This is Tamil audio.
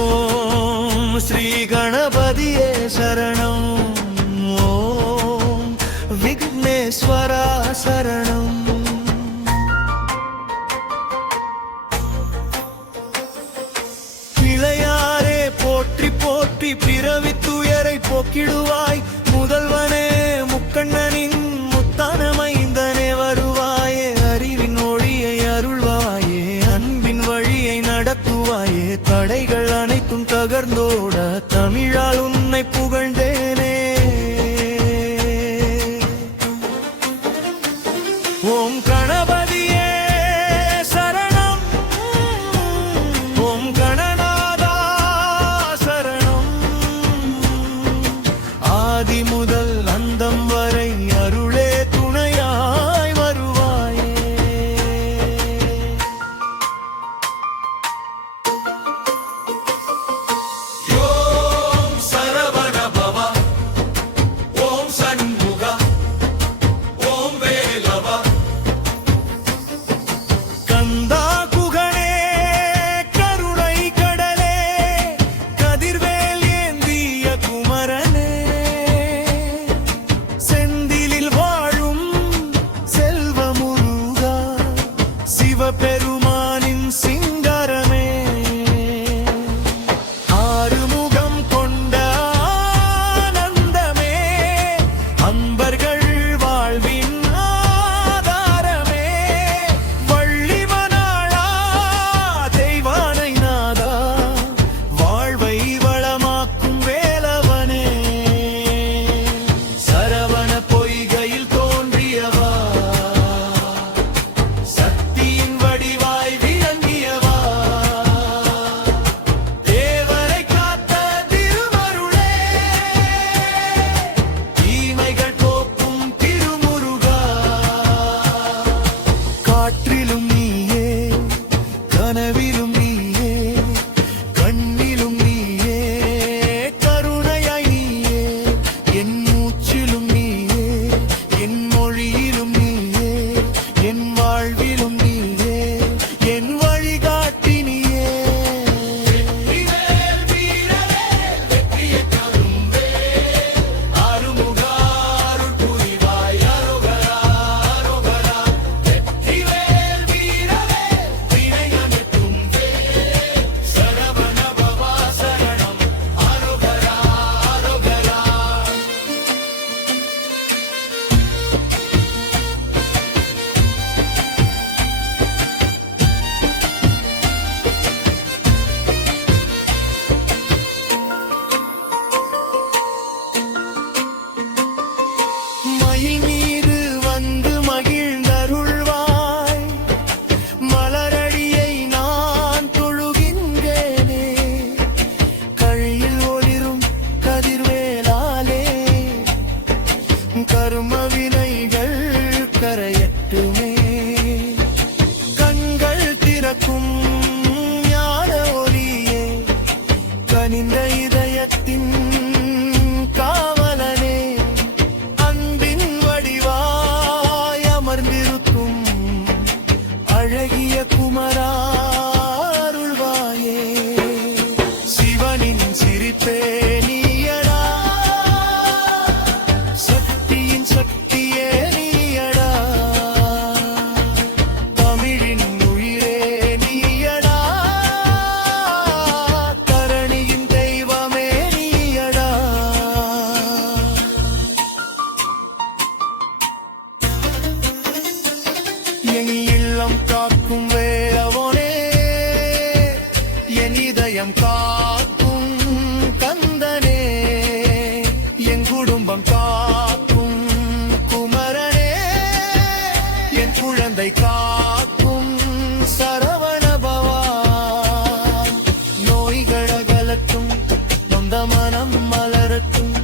ஓம் ஸ்ரீ கணபதியே சரணம், ஓம் விக்னேஸ்வரா சரணம். பிள்ளையாரே போற்றி போற்றி பிறவி துயரை போக்கிடுவாய், முதல்வனே முக்கண்ணனின் முத்தான மைந்தனே வருவாயே, அறிவின் ஒளியை அருள்வாயே, அன்பின் வழியை நடத்துவாயே, தடைகள் அனைத்தும் தகர்ந்தோட தமிழால் உன்னை புகழ்ந்தேனே. ஓம் கணபதியே சரணம், ஓம் கணநாதா சரணம், ஆதி முதல் அந்தம் வரை அருளே துணையாய் வருவாயே. ஓம் சரவண பவ, ஓம் சண்முக, ஓம் வேலவ, கந்தா குகனே கருணை கடலே, கதிர்வேல் ஏந்திய குமரனே, செந்திலில் வாழும் செல்வமுருகா, சிவபெருமானின் சிங்கரமே, ஆறுமுகம் கொண்ட ஆனந்தமே, அன்பர்கள் வாழ்வின் ஆதாரமே, வள்ளி மணாளா தெய்வானை நாதா, வாழ்வை வளமாக்கும் வேலவனே, சரவண பொய்கையில் தோன்றியவா, சக்தியின் வடிவாய் விளங்கியவா, தேவரை காத்த திருவருளே, தீமைகள் போக்கும் திருமுருகா, காற்றிலும் நீயே, கனவிலும் நீயே, கண்ணிலும் நீயே, கருணையாய் நீயே, என் மூச்சிலும் நீயே, என் மொழியிலும் நீயே, என் வாழ்விலும் நீயே, என் வழிகாட்டி நீயே. வெற்றிவேல் வீரரே வெற்றியை தரும் வேல், ஆறுமுகா அருள் புரிவாய் அரோகரா அரோகரா, வெற்றிவேல் வீரரே வினையனைத்தும் வேல், சரவண பவா சரணம், அரோகரா அரோகரா. மயில் மீது வந்து மகிழ்ந்தருள்வாய், மலரடியை நான் தொழுகின்றேனே, கழியில் ஒளிரும் கதிர்வேலாலே, கர்ம வினைகள் கரையட்டுமே, கண்கள் திறக்கும் ஞான ஒளியே, கனிந்த இதயத்தின் காவலனே, அன்பின் வடிவாய் அமர்ந்திருக்கும் அழகிய குமரா அருள்வாயே, சிவனின் சிரிப்பே நீயடா, சக்தியின் சக்தியே நீயடா, தமிழின் உயிரே நீயடா, தரணியின் தெய்வமே நீயடா. என் இல்லம் காக்கும் வேலவனே, என் இதயம் காக்கும் கந்தனே, என் குடும்பம் காக்கும் குமரனே, என் குழந்தை காக்கும் சரவண பவா, நோய்கள் அகலட்டும், நொந்த மனம் மலரட்டும்,